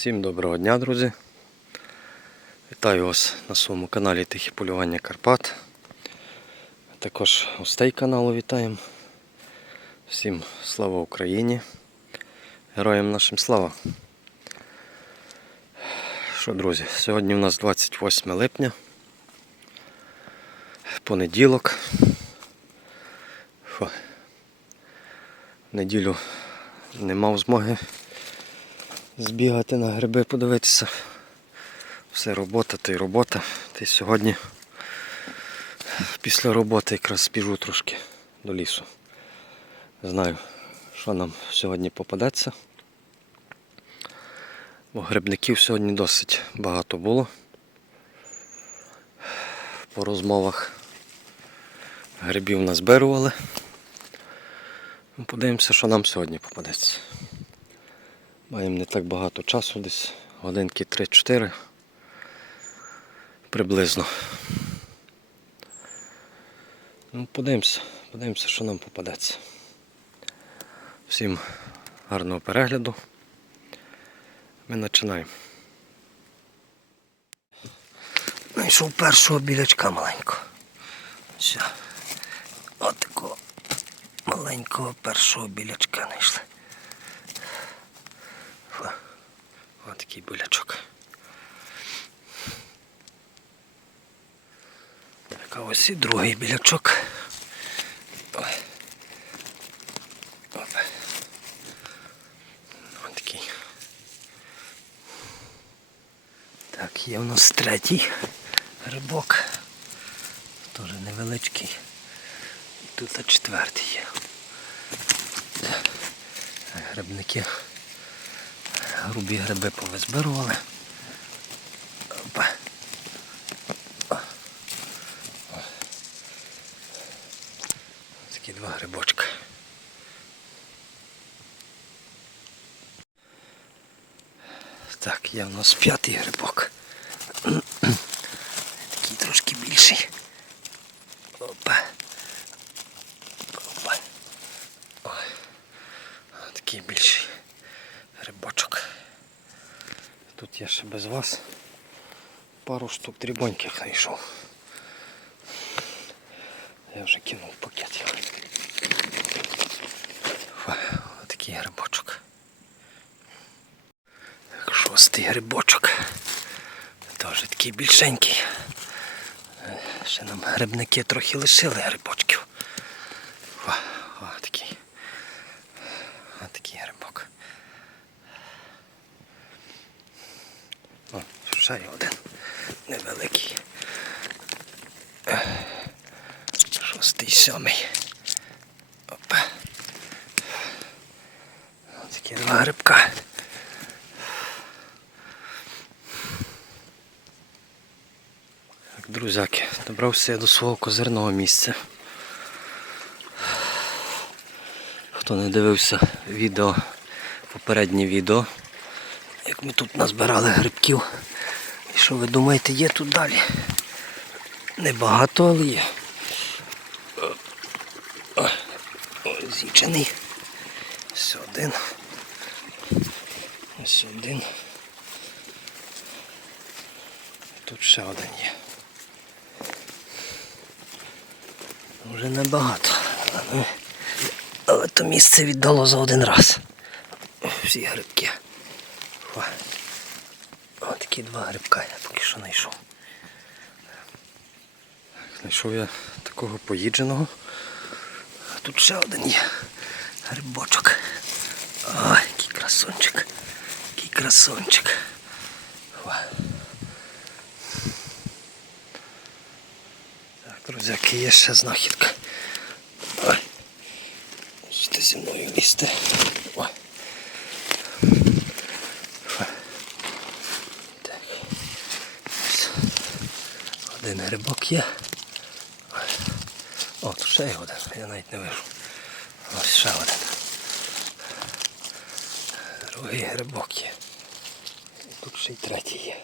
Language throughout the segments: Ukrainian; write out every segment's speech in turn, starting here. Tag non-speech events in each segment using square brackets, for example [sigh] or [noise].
Всім доброго дня, друзі. Вітаю вас на своєму каналі Тихі полювання Карпат. Також гостей каналу вітаємо. Всім слава Україні. Героям нашим слава. Що, друзі, сьогодні у нас 28 липня. Понеділок. Фу. Неділю не мав змоги збігати на гриби, подивитися. Все робота та й робота. Та й сьогодні після роботи якраз спіжу трошки до лісу. Знаю, що нам сьогодні попадеться. Бо грибників сьогодні досить багато було. По розмовах грибів назбирували. Ну, Подивимося, що нам сьогодні попадеться. Маємо не так багато часу, десь годинки 3-4 приблизно. Ну, подивимося, подивимося, що нам попадеться. Всім гарного перегляду. Ми починаємо. Знайшов першого білячка маленького. Все. От такого маленького першого білячка знайшли. Фу. Ось такий білячок. Так, а ось і другий білячок. Оп. Так, є у нас третій грибок. Теж невеличкий. І тут четвертий є. Грибники грубі гриби повизбирували. Опа. Такі два грибочка. Так, є в нас п'ятий грибок. Такий трошки більший. Опа. Ой. А, Такий більший грибочок. Тут я ще без вас пару штук дрібоньких знайшов. Я вже кинув пакет. його. Отакий грибочок. Шостий грибочок. Теж такий більшенький. Е, Ще нам грибники трохи лишили грибочків. О, о, такий. О, такий грибок. О, ще є один невеликий. Е, Шостий, сьомий. Опа. Такі два грибка. Так, друзяки, добрався я до свого козирного місця. Хто не дивився відео, попереднє відео, як ми тут назбирали грибків. І що ви думаєте, є тут далі? Небагато, але є. О, о, о, Зічений. Ось один. Ось один. Тут ще один є. Вже небагато. Але, але то місце віддало за один раз. Всі грибки. О, О, такі два грибка я поки що знайшов. Знайшов я такого поїдженого. Тут ще один є грибочок. Ой, який красунчик. Красунчик. Так, друзяки, є ще знахідка. Ой. Можете зі мною лізти. Так. Один грибок є. О, тут ще є один, я навіть не вижу. Ось ще один. Другий грибок є. Тут ще й третій є.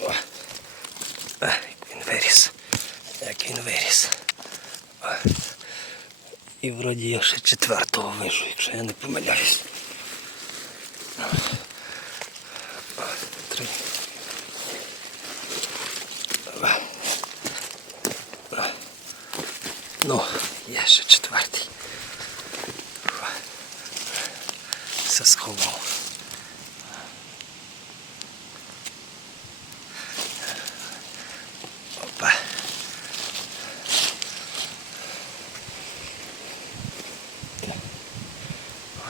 О. Як він виріс. Як він виріс. О. І вроді я ще четвертого вижу, якщо я не помиляюсь. Три. Ну, є ще четвертий. Все сховав. Опа.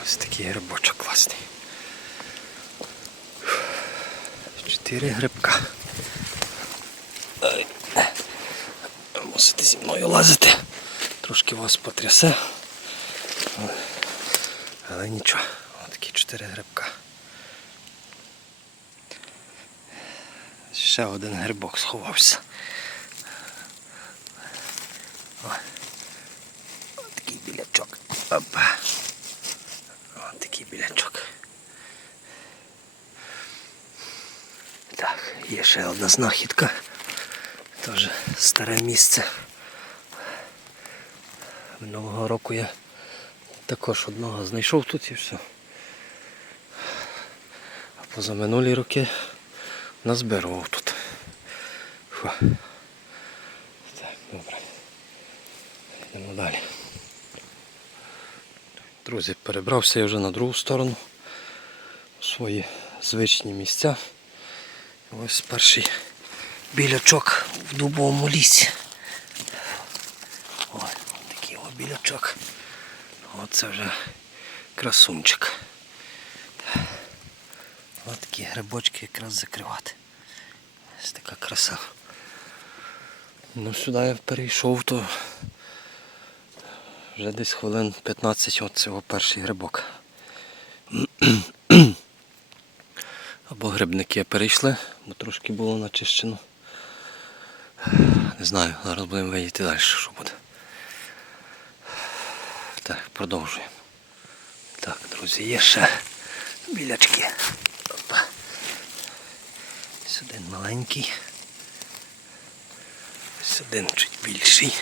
Ось такий грибочок класний. Чотири грибка. Мусите зі мною лазити. Трошки вас потрясе. Але- Але нічого. Такі чотири грибка. Ще один грибок сховався. О. Ось такий білячок. Опа. Ось такий білячок. Так, є ще одна знахідка. Теж старе місце. Минулого року я також одного знайшов тут і все. А позаминулі роки назбирував тут. Фу. Так, добре. Йдемо далі. Друзі, перебрався я вже на другу сторону у свої звичні місця. Ось перший білячок в дубовому лісі. Ой, такий білячок. Оце вже красунчик. Ось такі грибочки якраз закривати. Ось така краса. Ну сюди я перейшов, то вже десь хвилин 15 от цього перший грибок. [clears throat] Або грибники перейшли, бо трошки було начищено. Не знаю, зараз будемо виїти далі, що буде. Так, продовжуємо. Так, друзі, є ще білячки. Ось один маленький. Ось один чуть більший.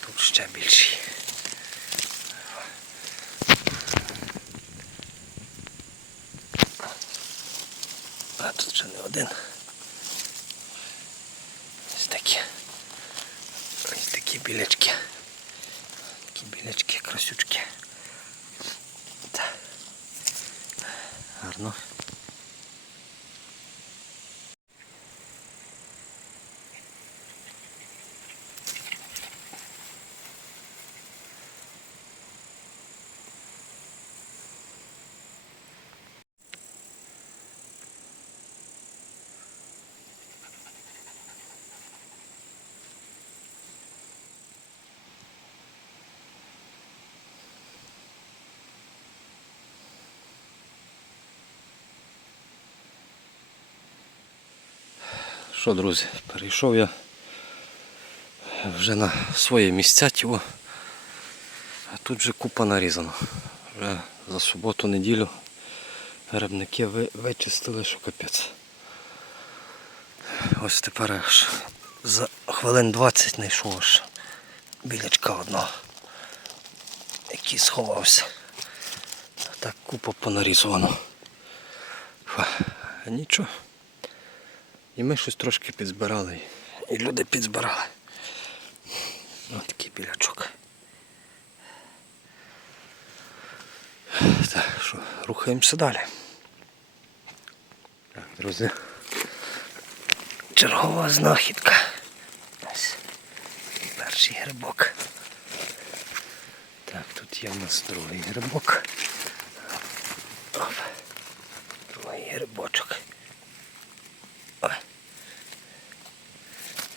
Тут ще більший. А тут ще не один. Ось такі. Ось такі білячки. Такі білячки, красючки. Гарно. Що, друзі, перейшов я вже на своє місця тіло. А тут вже купа нарізано. Вже за суботу-неділю грибники вичистили, що капець. Ось тепер аж за хвилин 20 знайшов аж білячка одного, який сховався. Так купа понарізано. Фу, Нічого. І ми щось трошки підзбирали. І люди підзбирали. Ось такий білячок. Так, що, рухаємося далі. Так, друзі. Чергова знахідка. Ось перший грибок. Так, тут є в нас другий грибок. Оп. Другий грибочок. Ой.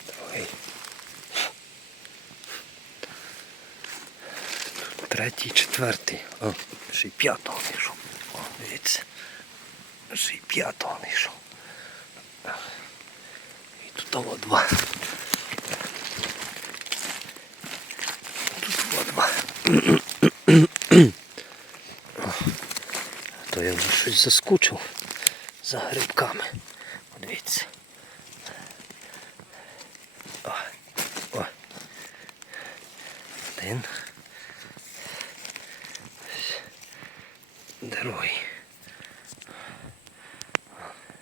Другий. Тут третій, четвертий. О, ще й п'ятого знайшов. О, дивіться. Ще й п'ятого знайшов. І тут того два. Тут того два. То я вже щось заскучив за грибками. Подивіться. О, о. Один. Другий.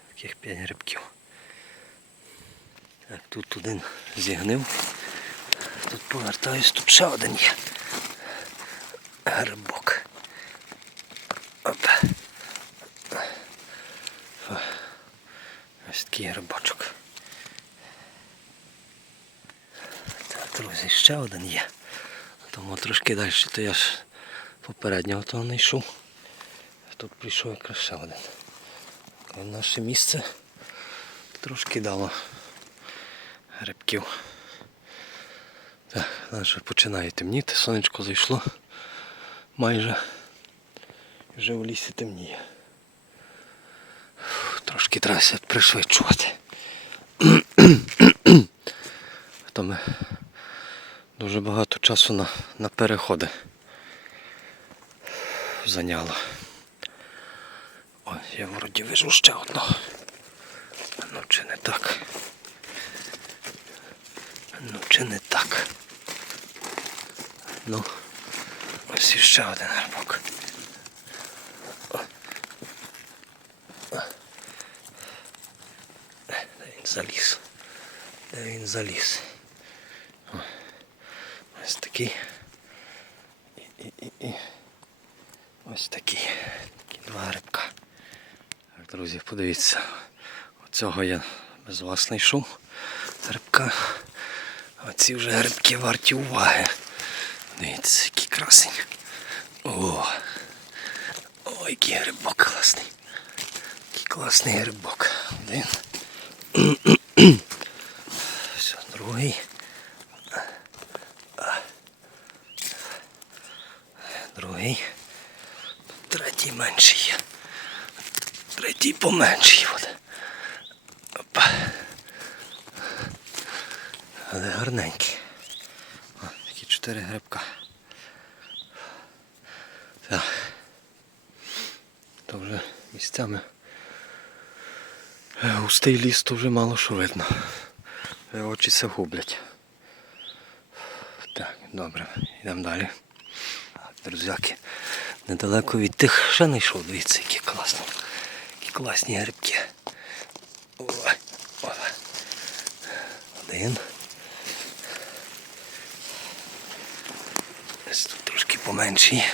Таких п'ять грибків. Так, тут один зігнив. Тут повертаюсь, тут ще один є. Грибок. Ось такий грибочок. Так, друзі, ще один є. Тому трошки далі, то я ж попереднього того не йшов. Тут прийшов якраз ще один. Наше місце трошки дало грибків. Вже починає темніти, сонечко зайшло майже. Вже в лісі темніє. Трошки треба ся пришвидшувати. То ми дуже багато часу на, на переходи зайняло. О, я вроді вижу ще одного. Ну чи не так? Ну чи не так? Ну, ось іще один гарбок. Де він заліз? Де він заліз? Ось такий. І, і, і, і. Ось такий. Такі два грибка. Так, друзі, подивіться. Оцього я без вас не йшов. Грибка. А ці вже грибки варті уваги. Дивіться, який красень. О! Ой, який грибок класний. Який класний грибок. Один. Все, другий. Другий. Третій менший. Третій поменший. Опа. Але гарненький. О, такі чотири грибка. То вже місцями е, густий ліс, то вже мало що видно. Очі се гублять. Так, добре, йдемо далі. Так, друзяки, недалеко від тих ще не йшов, дивіться, які класні. Які класні грибки. Ой, ой. Один. Ось тут трошки поменший.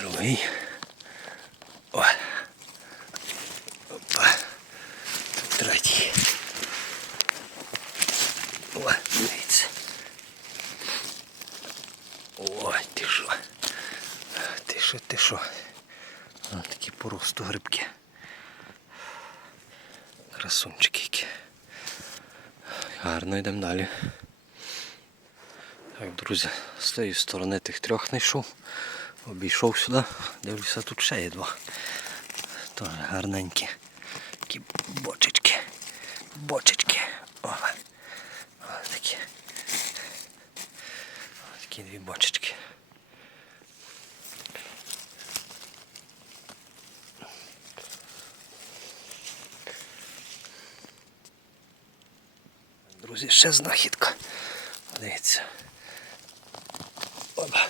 Другий. О. Опа. Тут третій. О, дивіться. Ой, ти що? Ти що? О, такі по росту грибки. Красунчики які. Гарно йдемо далі. Так, друзі, з тієї сторони тих трьох не йшов. Обійшов сюди, дивлюся, тут ще є два. Теж гарненькі. Такі бочечки. Бочечки. О, Ось такі. Ось такі дві бочечки. Друзі, ще знахідка. Дивіться. Опа.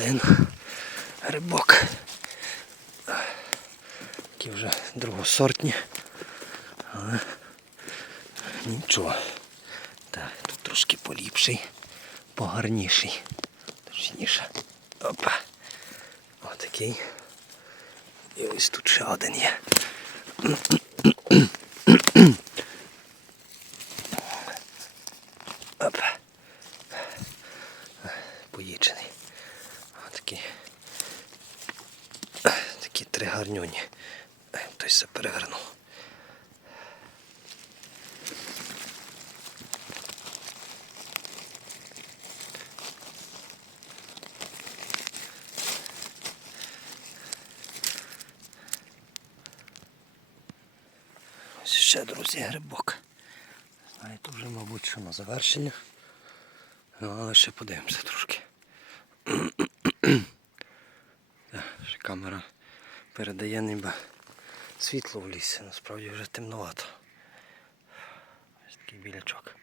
Один грибок. Такі вже другосортні. Але нічого. Так, тут трошки поліпший, погарніший. Точніше. Опа. Отакий. І ось тут ще один є. Опа. Поїджений. Отакі. Такі три гарнюні. Хтось все перевернув. Ось ще, друзі, грибок. Знаєте, вже, мабуть, що на завершення. Ну, але ще подивимося трошки. [clears throat] Камера передає ніби світло в лісі, насправді вже темновато. Ось Такий білячок.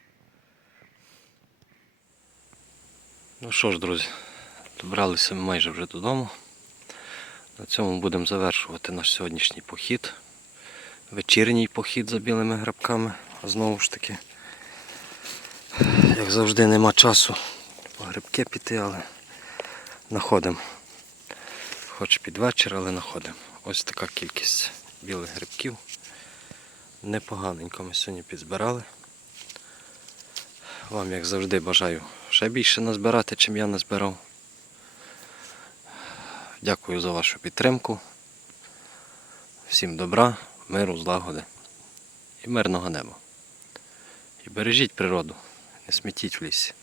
Ну що ж, друзі, добралися ми майже вже додому. На цьому будемо завершувати наш сьогоднішній похід. Вечірній похід за білими грабками. А знову ж таки, як завжди, нема часу по грибки піти, але знаходимо. Хоч під вечір, але знаходимо. Ось така кількість білих грибків. Непоганенько ми сьогодні підзбирали. Вам, як завжди, бажаю ще більше назбирати, чим я назбирав. Дякую за вашу підтримку. Всім добра, миру, злагоди і мирного неба. І бережіть природу, не смітіть в лісі.